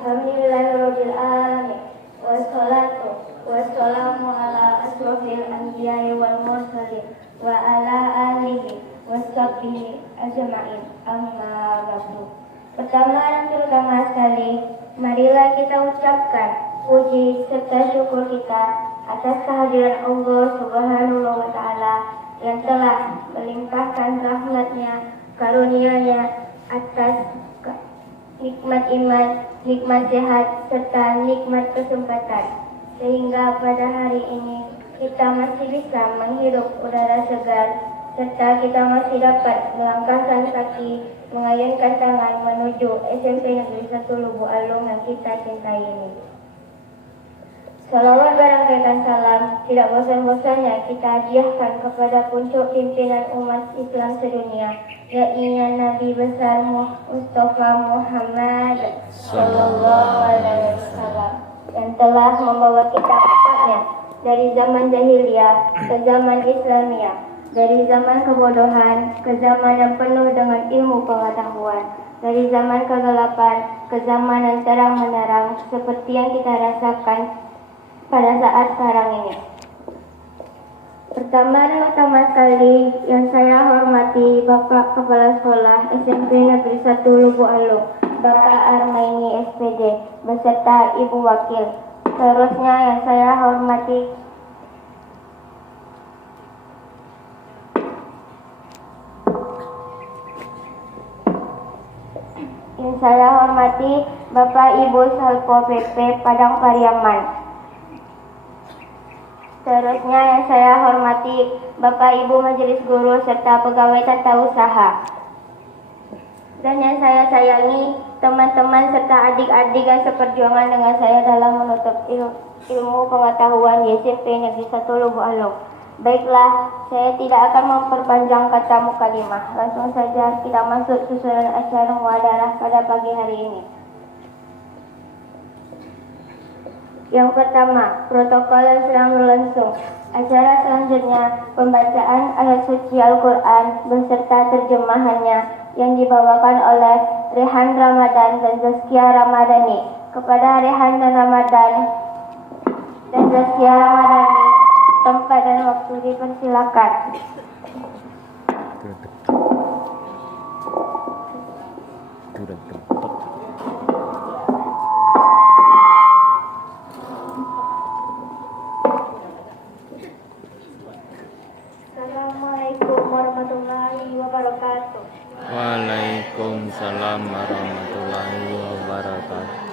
Alhamdulillahirabbil alamin. Wassalatu wassalamu ala asrofil anbiya'i wal mursalin wa ala alihi washabbihi ajma'in. Amma ba'du. Pertama dan terutama sekali, marilah kita ucapkan puji serta syukur kita atas kehadiran Allah Subhanahu wa Ta'ala yang telah melimpahkan rahmat-Nya, karunia-Nya atas nikmat iman, nikmat sehat, serta nikmat kesempatan, sehingga pada hari ini kita masih bisa menghirup udara segar, serta kita masih dapat melangkahkan kaki, mengayunkan tangan menuju SMP Negeri 1 Lubuk Alung yang kita cintai ini. Salawat barangkaikan salam tidak bosan-bosannya kita hadiahkan kepada puncak pimpinan umat Islam sedunia, yaitu Nabi besar Mustafa Muhammad Sallallahu Alaihi Wasallam, yang telah membawa kita tepatnya dari zaman jahiliyah ke zaman Islamiyah, dari zaman kebodohan ke zaman yang penuh dengan ilmu pengetahuan, dari zaman kegelapan ke zaman yang terang menerang seperti yang kita rasakan pada saat sekarang ini. Pertama dan utama sekali yang saya hormati Bapak Kepala Sekolah SMP Negeri 1 Lubuk Alung, Bapak Armaini SPD beserta Ibu Wakil. Seterusnya yang saya hormati Bapak Ibu Salpo PP Padang Pariaman. Seterusnya yang saya hormati Bapak Ibu Majelis Guru serta pegawai tata usaha. Dan yang saya sayangi teman-teman serta adik-adik yang seperjuangan dengan saya dalam menuntut ilmu pengetahuan di SMP Negeri 1 Lubuk Alung. Baiklah, saya tidak akan memperpanjang kata mukalimah. Langsung saja kita masuk susunan acara muadarah pada pagi hari ini. Yang pertama, protokol yang sedang berlangsung. Acara selanjutnya, pembacaan ayat suci Al-Quran beserta terjemahannya yang dibawakan oleh Rehan Ramadan dan Zaskia Ramadhani. Kepada Rehan Ramadan dan Zaskia Ramadhani, tempat dan waktu dipersilakan. Assalamualaikum warahmatullahi wabarakatuh. Waalaikumsalam warahmatullahi wabarakatuh.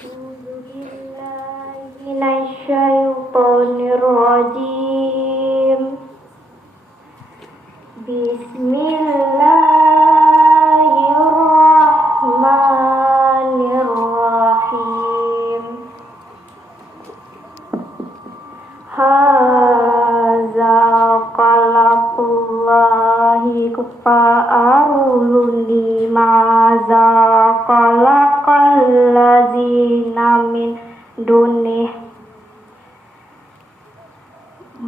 A'udzubillahi minasyaitonirrajim. Bismillahirrahmanirrahim. Haza khalaqallahi fa'aruluni maza khalaqallazina min dunih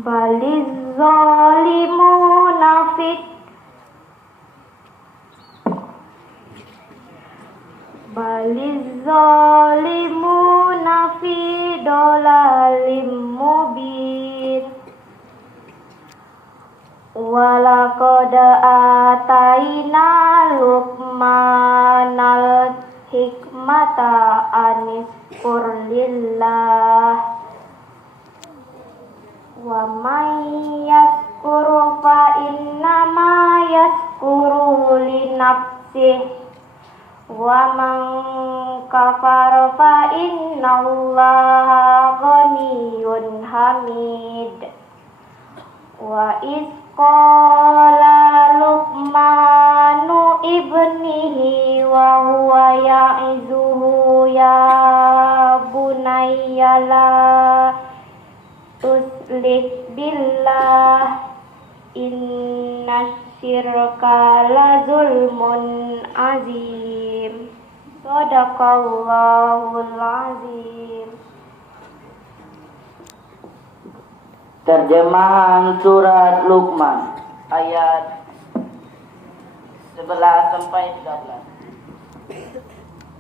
baliz zalimuna fi dolalim mubin. Walaqad ataina Luqmanal hikmata anishkur lillah wa may yaskuru fa innama yaskuru li nafsihi wa man kafara fa innallaha ghaniyyun hamid. Wa iz qala Luqmanu ibnihi wa huwa ya'izuhu ya bunayya la tuslik billah inna syirka la zulmun azim. Shadaqallahul azim. Terjemahan surat Luqman ayat 11 sampai 13.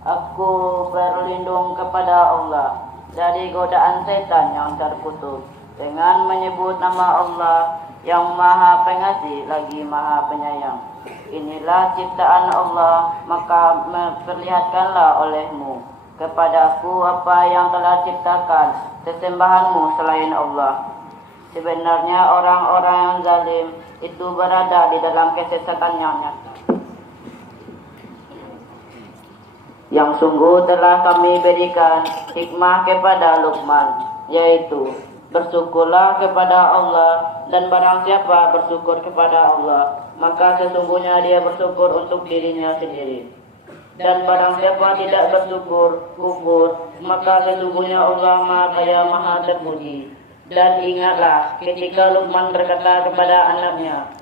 Aku berlindung kepada Allah dari godaan setan yang terkutuk dengan menyebut nama Allah yang Maha Pengasih lagi Maha Penyayang. Inilah ciptaan Allah, maka perlihatkanlah olehmu kepadaku apa yang telah ciptakan sesembahanmu selain Allah. Sebenarnya orang-orang yang zalim itu berada di dalam kesesatan yang nyata. Yang sungguh telah kami berikan hikmah kepada Luqman, yaitu bersyukurlah kepada Allah, dan barang siapa bersyukur kepada Allah, maka sesungguhnya dia bersyukur untuk dirinya sendiri. Dan barang siapa tidak bersyukur, kufur, maka sesungguhnya Allah Maha Kaya Maha Terpuji. Dan ingatlah ketika Luqman berkata kepada anaknya,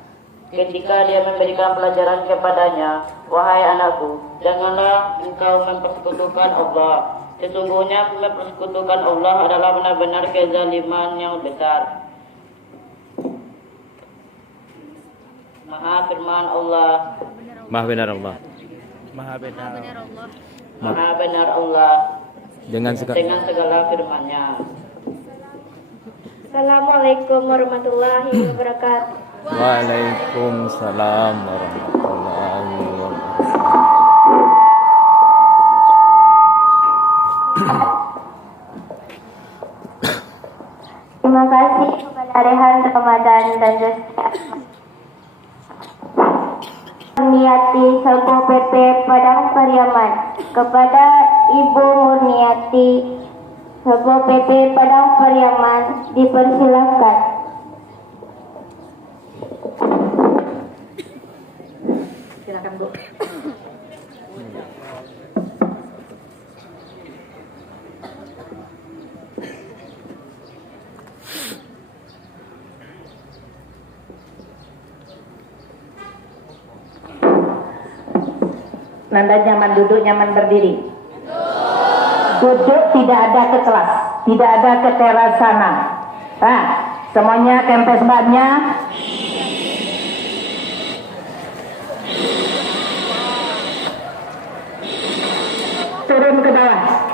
ketika dia memberikan pelajaran kepadanya, wahai anakku, janganlah engkau mempersekutukan Allah. Sesungguhnya mempersekutukan Allah adalah benar-benar kezaliman yang besar. Maha firman Allah. Maha benar Allah. Maha benar Allah Dengan segala firman-Nya. Assalamualaikum warahmatullahi wabarakatuh. Waalaikumsalam warahmatullahi wabarakatuh. Terima kasih kepada Rehan Ramadan dan Zaskia Murniati Sapo PP Padang Pariaman, kepada Ibu Murniati Sapo PP Padang Pariaman dipersilakan. Silakan Bu. Nanda nyaman duduk, nyaman berdiri. Duduk, tidak ada ke kelas, tidak ada ke teras sana. Nah, semuanya kempes mbaknya. Turun ke bawah.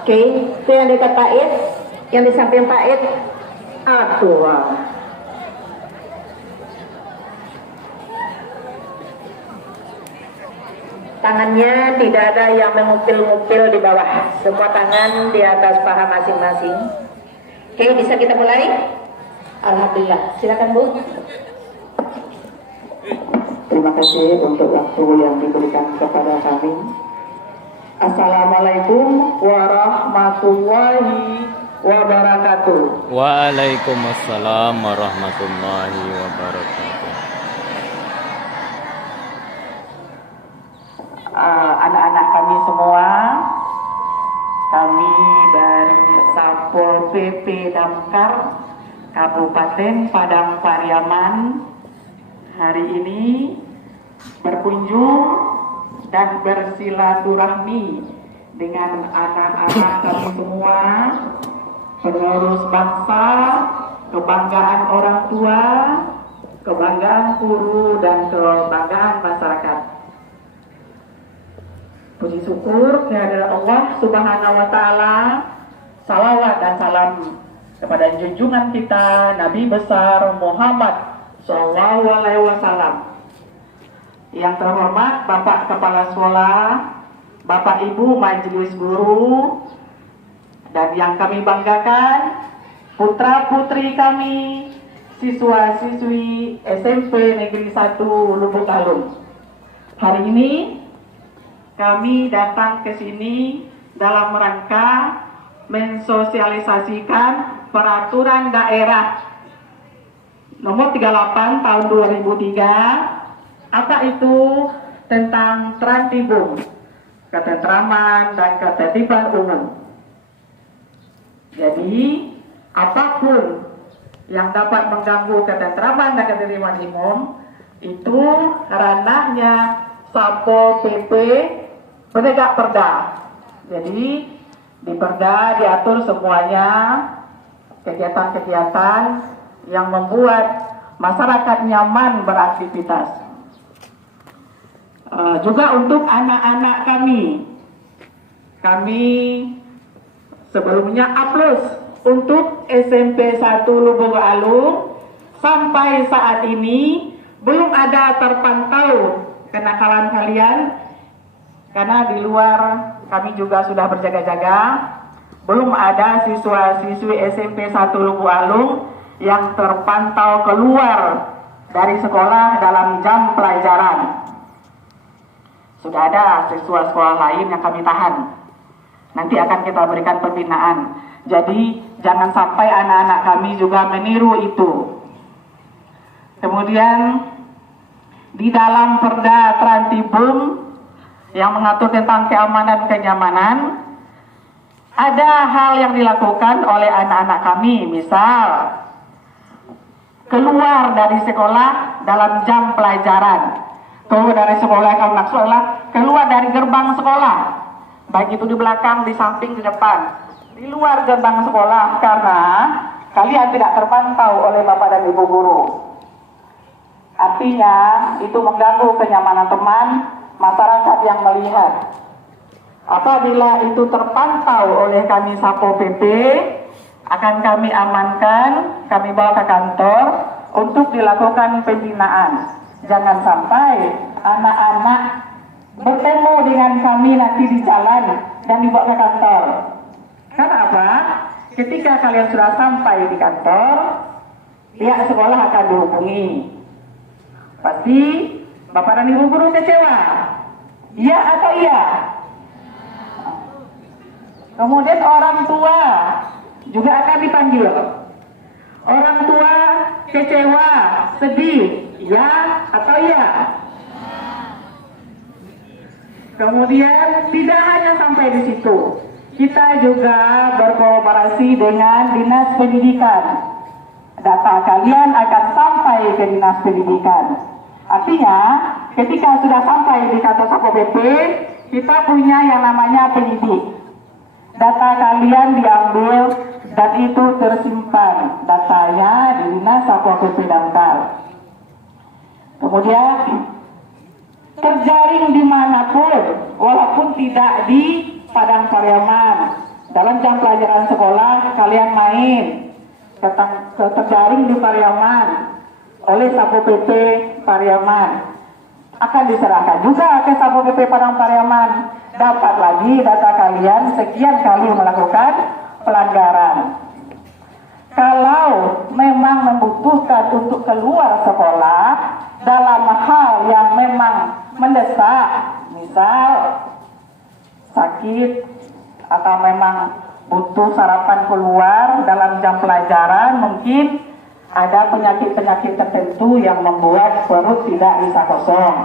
Oke, itu yang dekat Pak Id, yang di samping Pak Id, Atua. Tangannya tidak ada yang mengupil-ngupil di bawah, semua tangan di atas paha masing-masing. Oke, bisa kita mulai? Alhamdulillah, silakan Bu. Terima kasih untuk waktu yang diberikan kepada kami. Assalamualaikum warahmatullahi wabarakatuh. Waalaikumsalam warahmatullahi wabarakatuh. Anak-anak kami semua, kami dari Satpol PP Damkar Kabupaten Padang Pariaman hari ini berkunjung dan bersilaturahmi dengan anak-anak kami semua, pengurus bangsa, kebanggaan orang tua, kebanggaan guru, dan kebanggaan masyarakat. Puji syukur kehadirat Allah Subhanahu wa Ta'ala, salawat dan salam kepada junjungan kita Nabi besar Muhammad Sallallahu Alaihi Wasallam. Yang terhormat Bapak Kepala Sekolah, Bapak Ibu Majelis Guru, dan yang kami banggakan putra-putri kami, siswa-siswi SMP Negeri 1 Lubuk Alung. Hari ini kami datang ke sini dalam rangka mensosialisasikan peraturan daerah nomor 38 tahun 2003. Apa itu? Tentang Trantibum, ketentraman dan ketertiban umum. Jadi, apapun yang dapat mengganggu ketentraman dan ketertiban umum itu ranahnya Satpol PP penegak perda. Jadi di perda diatur semuanya kegiatan-kegiatan yang membuat masyarakat nyaman beraktivitas. Juga untuk anak-anak kami sebelumnya upload untuk SMP 1 Lubuk Alung. Sampai saat ini belum ada terpantau kenakalan kalian, karena di luar kami juga sudah berjaga-jaga. Belum ada siswa-siswi SMP 1 Lubuk Alung yang terpantau keluar dari sekolah dalam jam pelajaran. Sudah ada siswa sekolah lain yang kami tahan. Nanti akan kita berikan pembinaan. Jadi jangan sampai anak-anak kami juga meniru itu. Kemudian di dalam Perda Trantibum yang mengatur tentang keamanan dan kenyamanan, ada hal yang dilakukan oleh anak-anak kami, misal keluar dari sekolah dalam jam pelajaran. Keluar dari sekolah, kalau nak sekolah, keluar dari gerbang sekolah, baik itu di belakang, di samping, di depan, di luar gerbang sekolah, karena kalian tidak terpantau oleh bapak dan ibu guru. Artinya itu mengganggu kenyamanan teman, masyarakat yang melihat. Apabila itu terpantau oleh kami Satpol PP, akan kami amankan, kami bawa ke kantor untuk dilakukan pembinaan. Jangan sampai anak-anak bertemu dengan kami nanti di jalan dan dibawa ke kantor. Karena apa? Ketika kalian sudah sampai di kantor, pihak sekolah akan dihubungi. Pasti bapak dan ibu guru kecewa. Iya atau iya? Kemudian orang tua juga akan dipanggil. Orang tua kecewa, sedih, ya atau iya? Kemudian tidak hanya sampai di situ, kita juga berkolaborasi dengan Dinas Pendidikan. Data kalian akan sampai ke Dinas Pendidikan. Artinya, ketika sudah sampai di kantor Satpol PP, kita punya yang namanya penyidik. Data kalian diambil dan itu tersimpan datanya di Dinas Satpol PP Damkar. Kemudian terjaring dimanapun, walaupun tidak di Padang Pariaman, dalam jam pelajaran sekolah kalian main, terjaring di Pariaman oleh Satpol PP Pariaman, akan diserahkan juga ke Satpol PP Padang Pariaman. Dapat lagi data kalian sekian kali melakukan pelanggaran. Kalau memang membutuhkan untuk keluar sekolah dalam hal yang memang mendesak, misal sakit atau memang butuh sarapan keluar dalam jam pelajaran, mungkin ada penyakit-penyakit tertentu yang membuat perut tidak bisa kosong,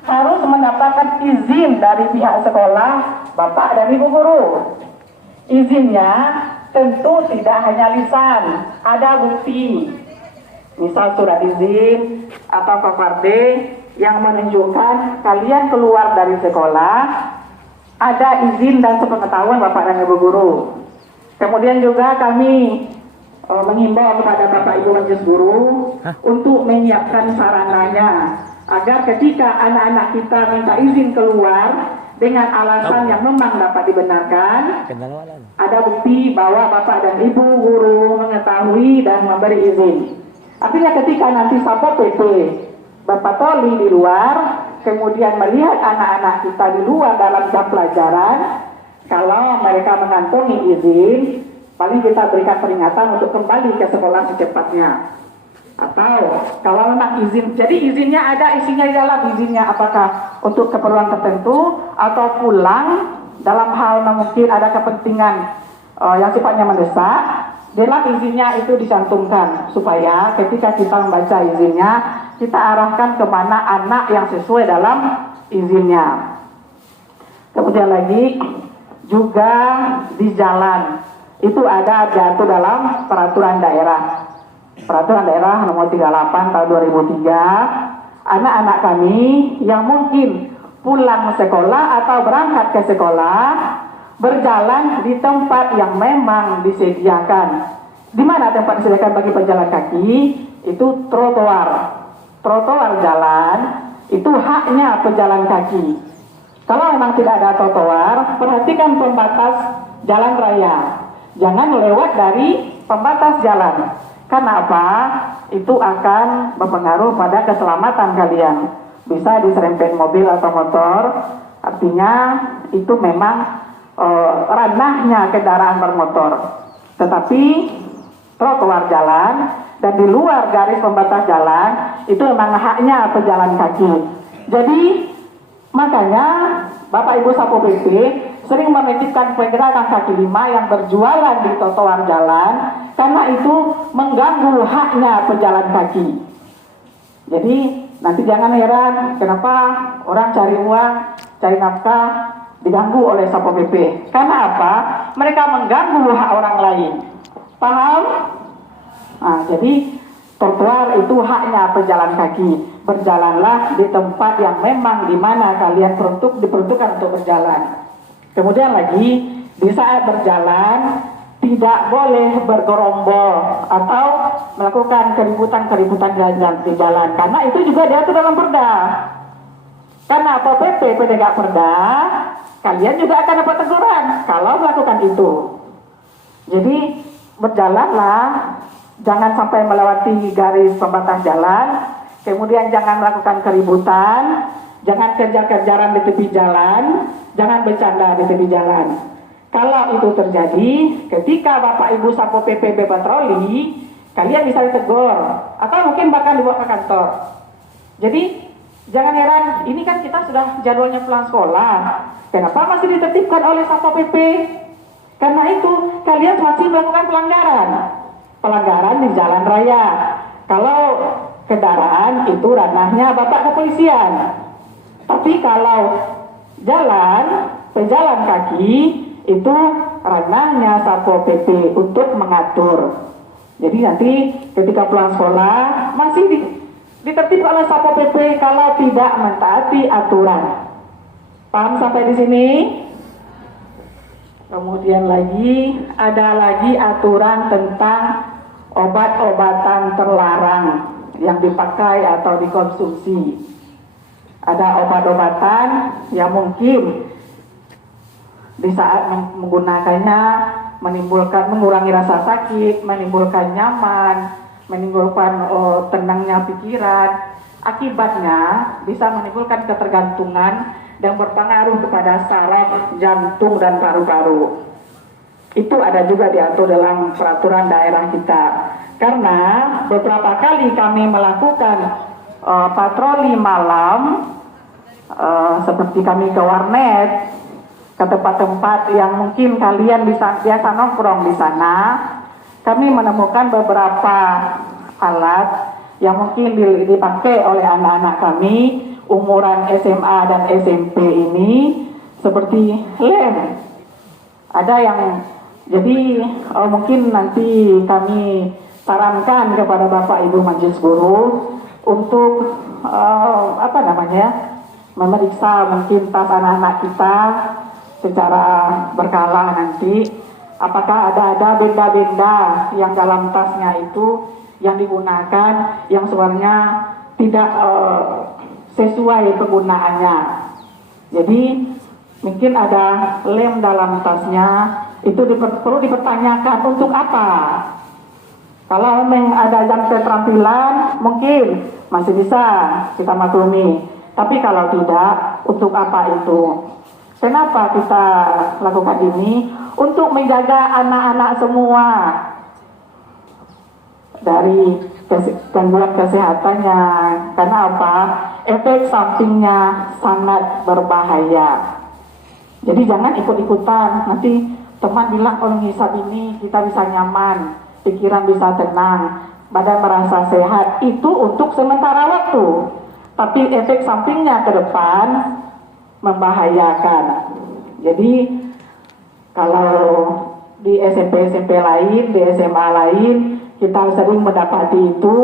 harus mendapatkan izin dari pihak sekolah, bapak dan ibu guru. Izinnya tentu tidak hanya lisan, ada bukti, misal surat izin atau KKD yang menunjukkan kalian keluar dari sekolah, ada izin dan sepengetahuan bapak dan ibu guru. Kemudian juga kami mengimbau kepada bapak ibu majelis guru untuk menyiapkan sarananya, agar ketika anak-anak kita minta izin keluar dengan alasan yang memang dapat dibenarkan, ada bukti bahwa bapak dan ibu guru mengetahui dan memberi izin. Artinya ketika nanti Satpol PP berpatroli di luar, kemudian melihat anak-anak kita di luar dalam jam pelajaran, kalau mereka mengantongi izin, paling kita berikan peringatan untuk kembali ke sekolah secepatnya. Atau kalau memang izin, jadi izinnya ada, isinya di dalam izinnya apakah untuk keperluan tertentu atau pulang dalam hal mungkin ada kepentingan yang sifatnya mendesak, dalam izinnya itu dicantumkan supaya ketika kita membaca izinnya kita arahkan kemana anak yang sesuai dalam izinnya. Kemudian lagi juga di jalan itu ada diatur dalam peraturan daerah nomor 38 tahun 2003. Anak-anak kami yang mungkin pulang sekolah atau berangkat ke sekolah berjalan di tempat yang memang disediakan. Di mana tempat disediakan bagi pejalan kaki? Itu trotoar jalan itu haknya pejalan kaki. Kalau memang tidak ada trotoar, perhatikan pembatas jalan raya. Jangan lewat dari pembatas jalan. Karena apa? Itu akan berpengaruh pada keselamatan kalian. Bisa diserempet mobil atau motor. Artinya itu memang ranahnya kendaraan bermotor. Tetapi trotoar jalan dan di luar garis pembatas jalan itu memang haknya pejalan kaki. Jadi makanya Bapak Ibu Satpol PP sering menitipkan pedagang kaki lima yang berjualan di trotoar jalan karena itu mengganggu haknya pejalan kaki. Jadi nanti jangan heran kenapa orang cari uang, cari nafkah diganggu oleh Satpol PP. Karena apa? Mereka mengganggu hak orang lain. Paham? Nah, jadi trotoar itu haknya pejalan kaki. Berjalanlah di tempat yang memang di mana kalian diperuntukkan untuk berjalan. Kemudian lagi di saat berjalan tidak boleh bergerombol atau melakukan keributan di jalan karena itu juga diatur dalam perda. Karena Satpol PP penegak perda, kalian juga akan dapat teguran kalau melakukan itu. Jadi berjalanlah, jangan sampai melewati garis pembatas jalan, kemudian jangan melakukan keributan, jangan kejar-kejaran di tepi jalan, jangan bercanda di tepi jalan. Kalau itu terjadi, ketika Bapak Ibu Satpol PP berpatroli, kalian bisa ditegur atau mungkin bahkan dibawa ke kantor. Jadi jangan heran, ini kan kita sudah jadwalnya pulang sekolah. Kenapa masih ditertibkan oleh Satpol PP? Karena itu kalian masih melakukan pelanggaran di jalan raya. Kalau kendaraan itu ranahnya Bapak kepolisian. Tapi kalau pejalan kaki itu ranahnya Satpol PP untuk mengatur. Jadi nanti ketika pulang sekolah masih ditertibkan oleh Satpol PP kalau tidak mentaati aturan. Paham sampai di sini? Kemudian lagi ada lagi aturan tentang obat-obatan terlarang yang dipakai atau dikonsumsi. Ada obat-obatan yang mungkin di saat menggunakannya mengurangi rasa sakit, menimbulkan nyaman, menimbulkan tenangnya pikiran. Akibatnya bisa menimbulkan ketergantungan dan berpengaruh kepada saraf, jantung, dan paru-paru. Itu ada juga diatur dalam peraturan daerah kita. Karena beberapa kali kami melakukan patroli malam, seperti kami ke warnet, ke tempat-tempat yang mungkin kalian biasa nongkrong di sana, kami menemukan beberapa alat yang mungkin dipakai oleh anak-anak kami umuran SMA dan SMP ini, seperti lem. Ada yang jadi mungkin nanti kami sarankan kepada Bapak Ibu Majelis Guru untuk memeriksa mungkin tas anak-anak kita secara berkala nanti, apakah ada benda-benda yang dalam tasnya itu yang digunakan yang sebenarnya tidak sesuai penggunaannya. Jadi mungkin ada lem dalam tasnya, itu perlu dipertanyakan untuk apa. Kalau memang ada jam keterampilan mungkin masih bisa kita maklumi, tapi kalau tidak, untuk apa itu? Kenapa kita lakukan ini? Untuk menjaga anak-anak semua dari gangguan kesehatannya. Karena apa? Efek sampingnya sangat berbahaya. Jadi jangan ikut-ikutan, nanti teman bilang kalau ngisap ini kita bisa nyaman, pikiran bisa tenang, badan merasa sehat, itu untuk sementara waktu. Tapi efek sampingnya ke depan membahayakan. Jadi kalau di SMP lain, di SMA lain, kita sering mendapati itu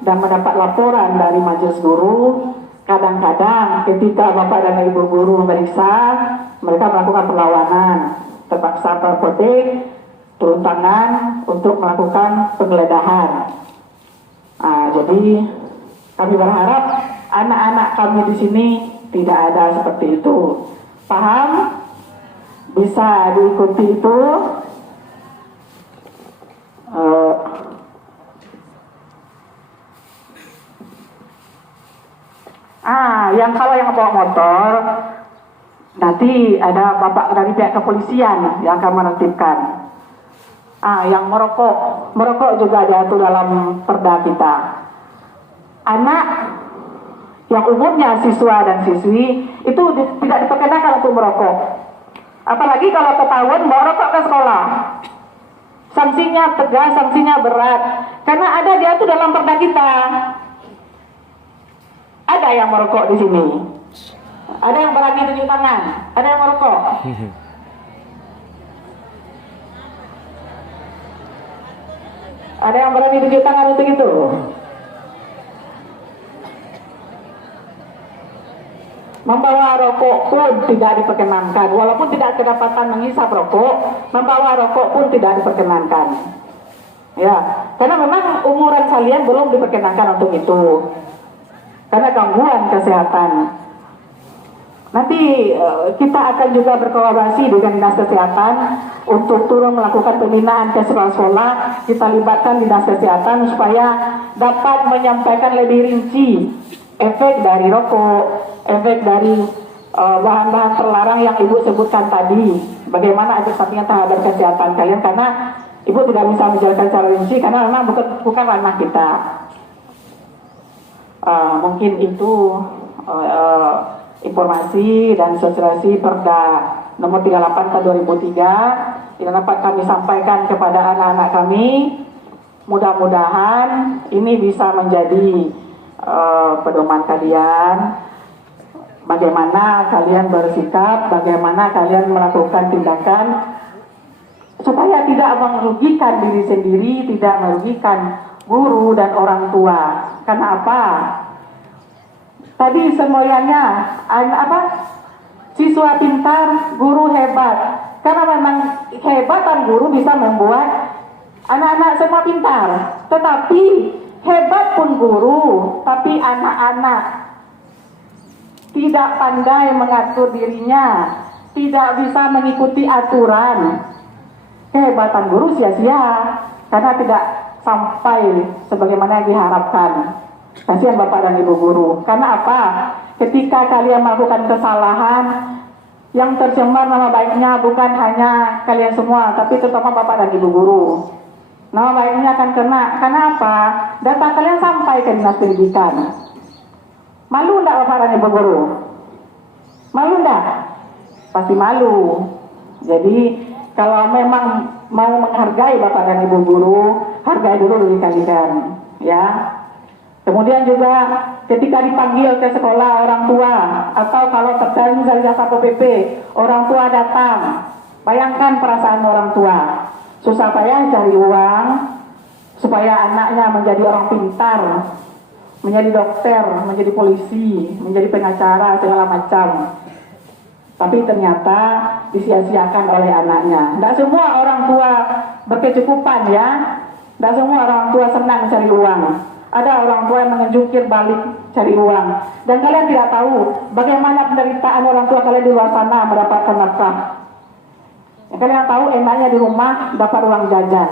dan mendapat laporan dari majelis guru. Kadang-kadang ketika Bapak dan Ibu guru memeriksa, mereka melakukan perlawanan, terpaksa terpetik, turun tangan untuk melakukan penggeledahan. Jadi kami berharap anak-anak kami di sini tidak ada seperti itu. Paham? Bisa diikuti itu. Yang kalau yang bawa motor, nanti ada bapak dari pihak kepolisian yang akan menertibkan. Yang merokok juga diatur dalam perda kita. Anak yang umumnya siswa dan siswi itu tidak diperkenankan untuk merokok. Apalagi kalau ketahuan merokok ke sekolah. Sanksinya tegas, sanksinya berat. Karena ada diatur dalam perda kita. Ada yang merokok di sini. Ada yang berani tunjuk tangan. Ada yang merokok. Ada yang berani tunjuk tangan untuk itu. Membawa rokok pun tidak diperkenankan. Walaupun tidak kedapatan menghisap rokok, membawa rokok pun tidak diperkenankan. Ya, karena memang umuran kalian belum diperkenankan untuk itu. Karena gangguan kesehatan. Nanti kita akan juga berkolaborasi dengan Dinas Kesehatan untuk turun melakukan pembinaan ke sekolah-sekolah. Kita libatkan Dinas Kesehatan supaya dapat menyampaikan lebih rinci efek dari rokok, efek dari bahan-bahan terlarang yang Ibu sebutkan tadi. Bagaimana efek sampingnya terhadap kesehatan kalian, karena Ibu tidak bisa menjelaskan secara rinci karena memang bukan ranah kita. Mungkin itu informasi dan sosialisasi Perda nomor 38 tahun 2003 yang dapat kami sampaikan kepada anak-anak kami. Mudah-mudahan ini bisa menjadi pedoman kalian, bagaimana kalian bersikap, bagaimana kalian melakukan tindakan supaya tidak merugikan diri sendiri, tidak merugikan guru dan orang tua. Karena apa? Tadi semuanya siswa pintar, guru hebat. Karena memang kehebatan guru bisa membuat anak-anak semua pintar. Tetapi hebat pun guru, tapi anak-anak tidak pandai mengatur dirinya, tidak bisa mengikuti aturan. Kehebatan guru sia-sia karena tidak sampai sebagaimana yang diharapkan. Kasihan Bapak dan Ibu guru. Karena apa? Ketika kalian melakukan kesalahan, yang tercemar nama baiknya bukan hanya kalian semua, tapi terutama Bapak dan Ibu guru. Nama baiknya akan kena. Karena apa? Data kalian sampai ke Dinas Pendidikan. Malu enggak Bapak dan Ibu guru? Malu enggak? Pasti malu. Jadi kalau memang mau menghargai Bapak dan Ibu guru, hargai dulu diri kalian, ya. Kemudian juga ketika dipanggil ke sekolah orang tua, atau kalau terjadi misalnya Satpol PP, orang tua datang, bayangkan perasaan orang tua, susah payah cari uang supaya anaknya menjadi orang pintar, menjadi dokter, menjadi polisi, menjadi pengacara, segala macam. Tapi ternyata disia-siakan oleh anaknya. Tidak semua orang tua berkecukupan, ya. Tidak semua orang tua senang cari uang. Ada orang tua yang mengejukir balik cari uang. Dan kalian tidak tahu bagaimana penderitaan orang tua kalian di luar sana mendapatkan nafkah. Kalian tahu enaknya di rumah dapat uang jajan.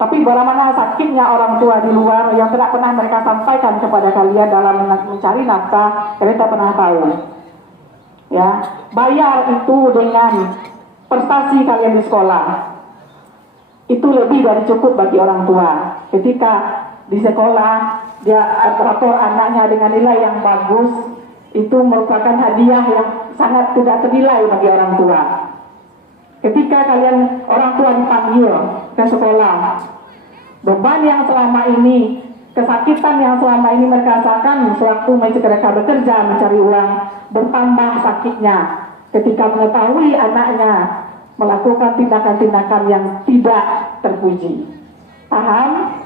Tapi bagaimana sakitnya orang tua di luar yang tidak pernah mereka sampaikan kepada kalian dalam mencari nafkah, kalian tidak pernah tahu. Ya, bayar itu dengan prestasi kalian di sekolah. Itu lebih dari cukup bagi orang tua. Ketika di sekolah dia rapor anaknya dengan nilai yang bagus, itu merupakan hadiah yang sangat tidak ternilai bagi orang tua. Ketika kalian orang tua dipanggil ke sekolah, beban yang selama ini, kesakitan yang selama ini mereka rasakan sewaktu mereka bekerja mencari uang, bertambah sakitnya ketika mengetahui anaknya melakukan tindakan-tindakan yang tidak terpuji. Paham?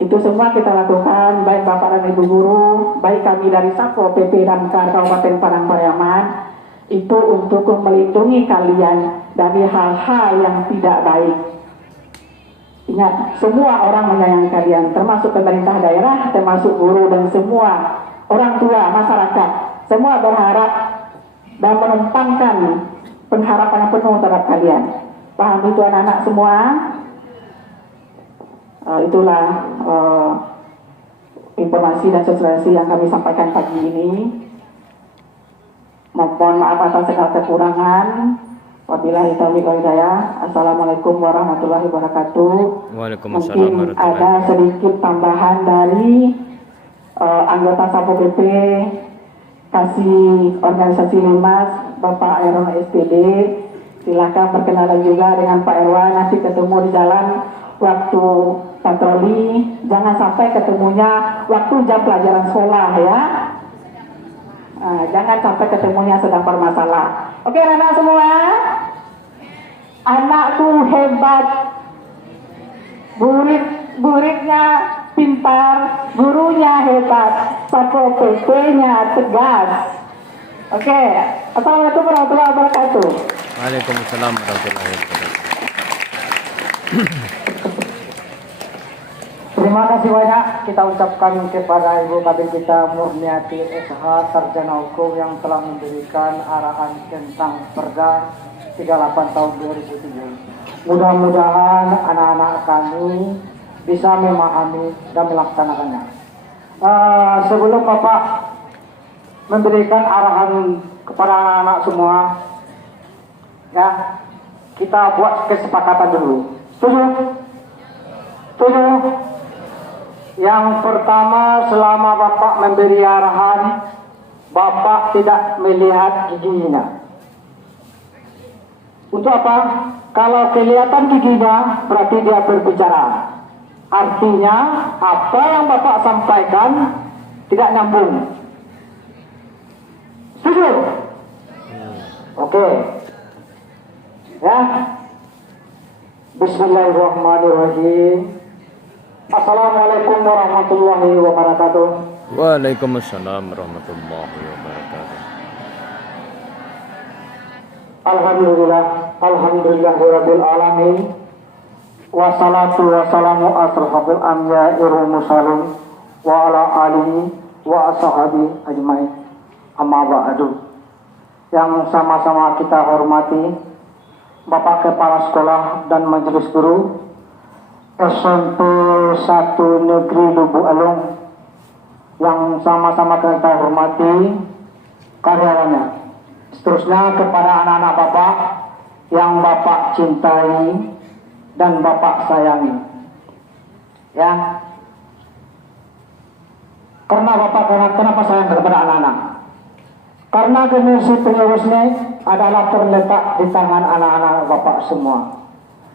Itu semua kita lakukan, baik Bapak dan Ibu Guru, baik kami dari Satpol PP dan Kabupaten Padang Pariaman, itu untuk melindungi kalian dari hal-hal yang tidak baik. Ingat, semua orang menyayangi kalian, termasuk pemerintah daerah, termasuk guru dan semua orang tua, masyarakat. Semua berharap dan menumpangkan pengharapan penuh terhadap kalian. Paham itu anak-anak semua? Itulah informasi dan sosialisasi yang kami sampaikan pagi ini. Mohon maaf atas segala kekurangan. Wabillahi taufiq wal hidayah. Assalamualaikum warahmatullahi wabarakatuh. Waalaikumsalam Mungkin warahmatullahi ada sedikit tambahan dari anggota Satpol PP kasih organisasi Limas, Bapak Erwan SPD. Silakan perkenalan juga dengan Pak Erwan. Nanti ketemu di jalan waktu patroli. Jangan sampai ketemunya waktu jam pelajaran sekolah ya. Jangan sampai ketemunya sedang bermasalah. Oke anak semua, anakku hebat, muridnya pintar, gurunya hebat, Satpol PP-nya tegas. Oke, assalamualaikum warahmatullahi wabarakatuh. Waalaikumsalam warahmatullahi wabarakatuh. Terima kasih banyak kita ucapkan kepada Ibu Kabin kita Murniati SH Sarjana Hukum yang telah memberikan arahan tentang Perda 38 tahun 2007. Mudah-mudahan anak-anak kami bisa memahami dan melaksanakannya. Sebelum Bapak memberikan arahan kepada anak-anak semua, ya kita buat kesepakatan dulu. Setuju? Setuju? Yang pertama, selama Bapak memberi arahan, Bapak tidak melihat giginya. Untuk apa? Kalau kelihatan giginya, berarti dia berbicara. Artinya, apa yang Bapak sampaikan tidak nyambung. Setuju? Oke. Ya. Bismillahirrahmanirrahim. Assalamualaikum warahmatullahi wabarakatuh. Waalaikumsalam warahmatullahi wabarakatuh. Alhamdulillahirabbil alamin. Wassalatu wassalamu asrofil anbiya'i wal mursalin wa ala alihi wa ashabi ajmain. Amma ba'du. Yang sama-sama kita hormati Bapak Kepala Sekolah dan Majelis Guru SMP 1 Negeri Lubuk Alung, yang sama-sama kita hormati karyawannya. Seterusnya kepada anak-anak Bapak yang Bapak cintai dan Bapak sayangi. Ya. Kenapa sayang kepada anak-anak? Karena generasi penerusnya adalah terletak di tangan anak-anak Bapak semua.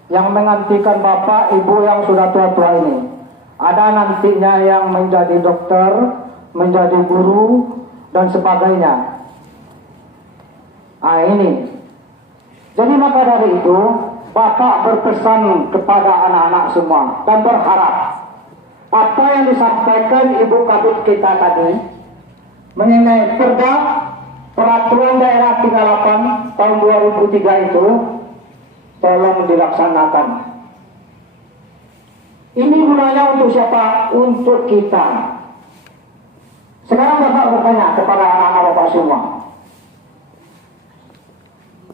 Yang menggantikan Bapak, Ibu yang sudah tua-tua ini. Ada nantinya yang menjadi dokter, menjadi guru, dan sebagainya. Ini. Jadi maka dari itu, Bapak berpesan kepada anak-anak semua dan berharap apa yang disampaikan Ibu Kabid kita tadi mengenai Perda Peraturan Daerah 38 tahun 2003 itu tolong dilaksanakan. Ini gunanya untuk siapa? Untuk kita. Sekarang Bapak bertanya kepada anak-anak Bapak semua.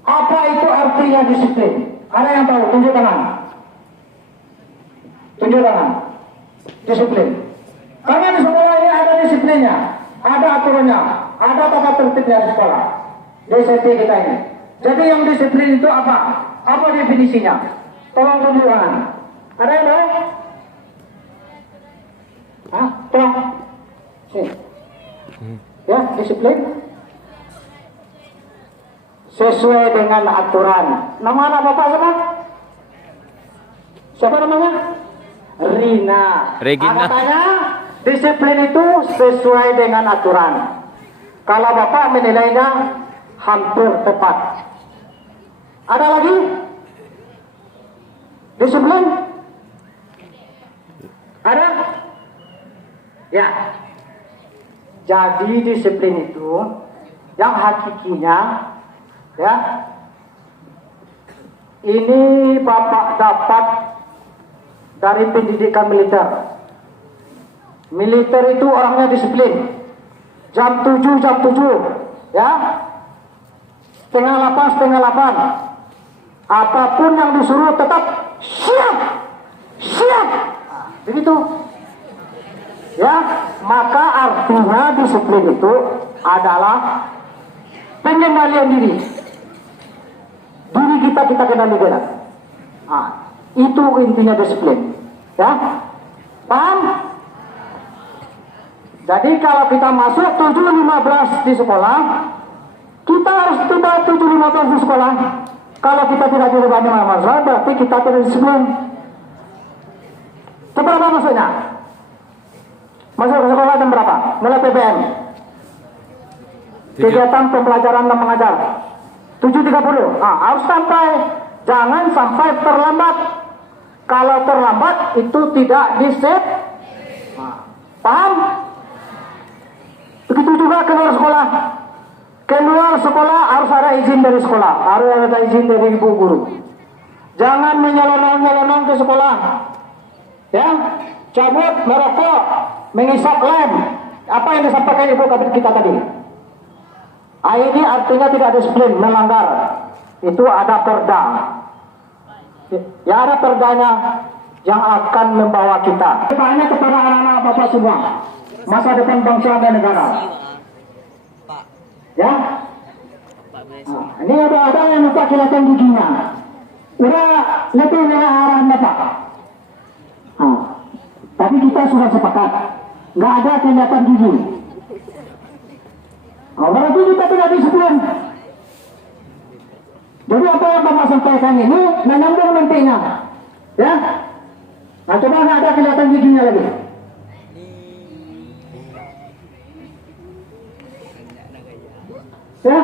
Apa itu artinya disiplin? Ada yang tahu? Tunjuk tangan. Tunjuk tangan. Disiplin. Karena di sekolah ini ada disiplinnya, ada aturannya, ada tata tertibnya di sekolah. Di SMP kita ini. Jadi yang disiplin itu apa? Apa definisinya? Tolong tunjuk tangan. Ada yang tahu? Hah? Tolong. Sini. Ya, disiplin. sesuai dengan aturan. Nama anak bapak siapa? Siapa namanya? Rina. Regina. Katanya disiplin itu sesuai dengan aturan. Kalau bapak menilainya hampir tepat. Ada lagi? Disiplin? Ada? Ya. Jadi disiplin itu yang hakikinya, ya, ini bapak dapat dari pendidikan militer. Militer itu orangnya disiplin. Jam 7, ya. Setengah 8. Apapun yang disuruh tetap siap. Begitu. Ya, maka artinya disiplin itu adalah pengendalian diri. Diri kita kendali benar. Itu intinya disiplin. Ya, paham? Jadi kalau kita masuk 7.15 di sekolah, kita harus tiba 7.15 di sekolah. Kalau kita tidak dibebani masalah, berarti kita tidak disiplin. Seberapa masuknya? Masuk ke sekolah jam berapa? Mulai PPM. Kegiatan pembelajaran dan mengajar 7.30. Harus sampai, jangan sampai terlambat. Kalau terlambat itu tidak di-set. Paham? Begitu juga keluar sekolah. Keluar sekolah harus ada izin dari sekolah, harus ada izin dari ibu guru. Jangan menyelonong ke sekolah. Ya, cabut, merokok, mengisap lem. Apa yang disampaikan ibu kabit kita tadi? Ini artinya tidak disiplin, melanggar. Itu ada perda. Ya, ada perdanya yang akan membawa kita. Tanya kepada anak-anak bapak semua, masa depan bangsa dan negara. Ya, ini ada yang lupa kelihatan giginya. Udah lebih merah arahnya pak. Tapi kita sudah sepakat, nggak ada kelihatan gigi. Berarti kita tidak disiplin. Jadi apa yang bapak sampaikan ini menyambung nantinya, ya. Nah, coba nggak ada kelihatan giginya lagi. Ya,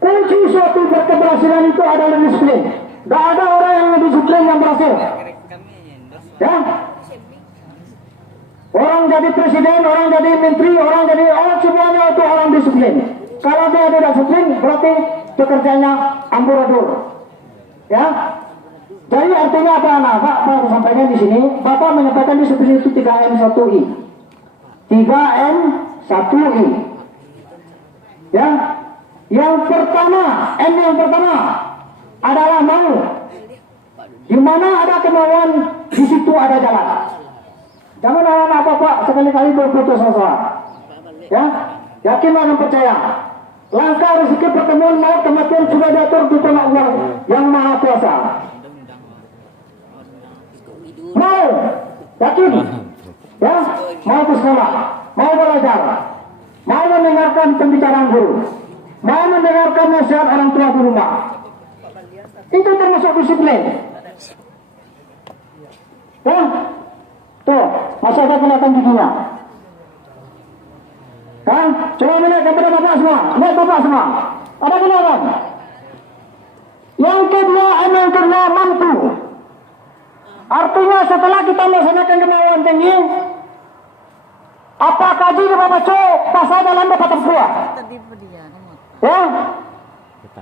kunci suatu berkeberhasilan itu adalah disiplin. Tidak ada orang yang lebih disiplin yang berhasil. Ya, orang jadi presiden, orang jadi menteri, orang semuanya itu orang disiplin. Kalau dia tidak disiplin, berarti pekerjaannya amburadul. Ya, jadi artinya apa anak? Pak sampaikan di sini. Bapak menyampaikan disiplin itu 3M 1I. 3M 1I. Ya, yang pertama, yang pertama adalah mau. Di mana ada kemauan, di situ ada jalan. Jangan anak bapak sekali-kali berputus asa. Ya, yakinlah dan percaya. Langkah rezeki pertemuan maut kematian sudah diatur di tangan Allah yang Maha Kuasa. Mau, yakin, ya, mau ke sekolah, mau belajar, mau mendengarkan pembicaraan guru, mau mendengarkan nasihat orang tua di rumah. Itu termasuk disiplin. Ya, tuh, masih ada kelihatan giginya. Kan? Coba melihat kepada bapak semua, lihat bapak semua. Ada kelihatan. Yang kedua, mampu. Artinya setelah kita melaksanakan kemauan tinggi, apa kaji di bapak pasal dalam bapak terkuat. Ya,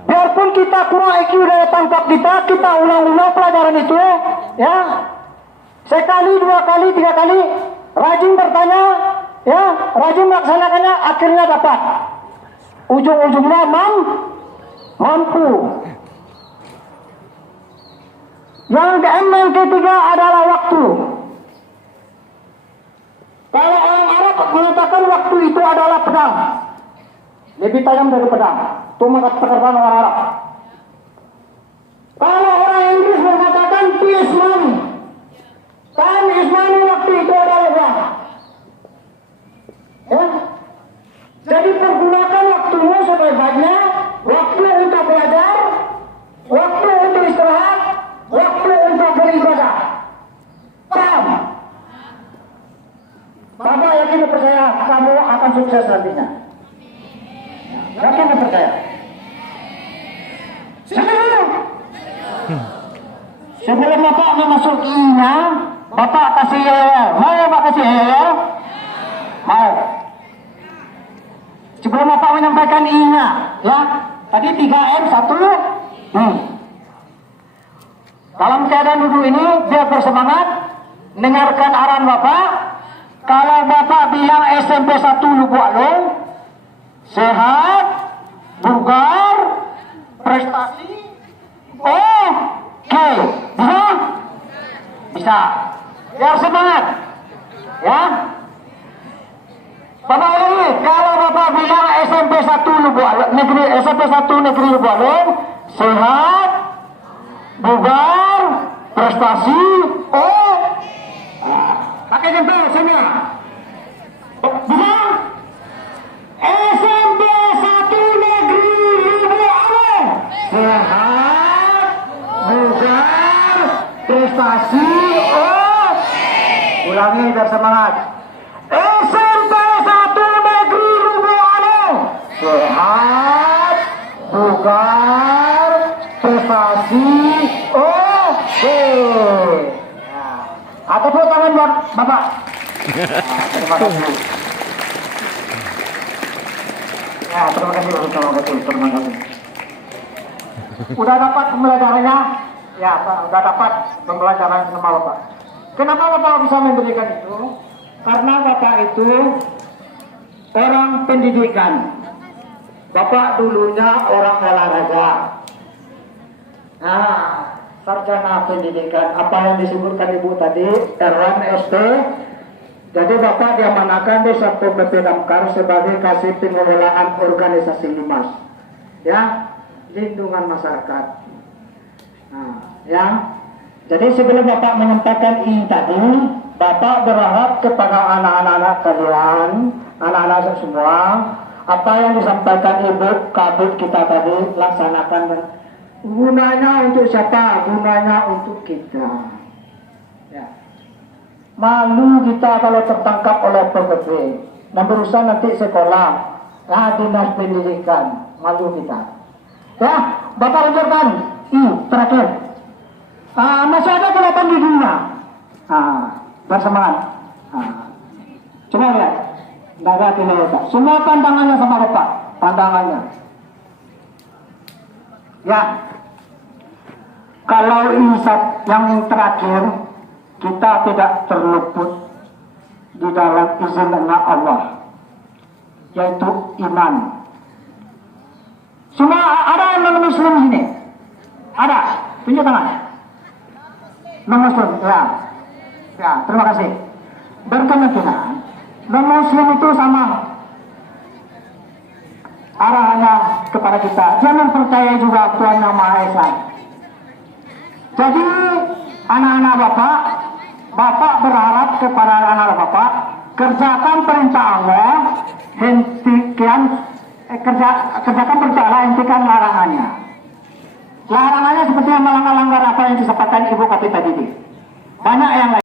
biarpun kita kurang IQ daya tangkap kita ulang-ulang pelajaran itu, ya, sekali, 2 kali, 3 kali, rajin bertanya, ya, rajin melaksanakannya, akhirnya dapat. Ujung-ujungnya mampu. Yang ketiga adalah waktu. Kalau orang Arab mengatakan waktu itu adalah pedang, lebih tajam dari pedang. Itu perkataan orang Arab. Kalau orang Inggris mengatakan time money. Time is money, waktu itu adalah uang. Ya. Jadi pergunakan waktumu sebaik-baiknya. Waktu untuk Yakin dan percaya? Sebelum Bapak memasukinya, Bapak kasih mau Bapak kasih mau. Sebelum Bapak menyampaikan I-nya, ya, tadi 3M 1. Dalam keadaan duduk ini, biar bersemangat, dengarkan arahan Bapak. Kalau Bapak bilang SMP 1 Lubuk Alung, sehat, bugar, prestasi, oke, bisa? Bisa. Biar semangat, ya. Bapak ini, kalau Bapak bilang SMP 1 Lubuk Alung, SMP 1 Negeri Lubuk Alung, sehat, bugar, prestasi, pakai jempol semua. Bisa? SMP 1 Negeri Lubuk Alung, sehat, bugar, prestasi, ulangi biar semangat. SMP 1 Negeri Lubuk Alung, sehat, bugar, prestasi, oke. Tepuk tangan buat Bapak. Terima kasih. Ya, terima kasih. Udah dapat pembelajarannya? Ya, Pak, udah dapat pembelajaran sama Bapak. Kenapa Bapak bisa memberikan itu? Karena Bapak itu orang pendidikan. Bapak dulunya orang olahraga. Nah, sarjana pendidikan, apa yang disebutkan Ibu tadi, R1 SD. Jadi Bapak diamanahkan di Satpol PP Damkar sebagai kasih pengelolaan organisasi Limas, ya, lindungan masyarakat. Nah, ya. Jadi sebelum Bapak menyampaikan ini tadi, Bapak berharap kepada anak-anak kalian, anak-anak semua, apa yang disampaikan Ibu Kabid kita tadi laksanakan. Gunanya untuk siapa? Gunanya untuk kita. Ya. Malu kita kalau tertangkap oleh PPP dan berusaha nanti sekolah, dinas pendidikan, malu kita. Ya, Bapak lanjutkan. Terakhir. Masih ada kelihatan di dunia. Bersemangat. Coba lihat. Tidak ada Bapak. Semua pandangannya sama Bapak. Pandangannya. Ya. Kalau insaf yang terakhir, kita tidak terluput di dalam izin Allah, yaitu iman. Semua ada yang non-muslim sini? Ada? Tunjuk tangan. Non-muslim, ya. Ya, terima kasih. Berkemungkinan non-muslim itu sama arahannya kepada kita. Jangan percaya juga Tuhan Yang Maha Esa. Jadi anak-anak Bapak berharap kepada anak-anak Bapak, kerjakan perintah Allah, kerjakan perintah Allah, hentikan larangannya. Larangannya seperti yang melanggar apa yang disampaikan Ibu Kapita tadi. Banyak yang lain.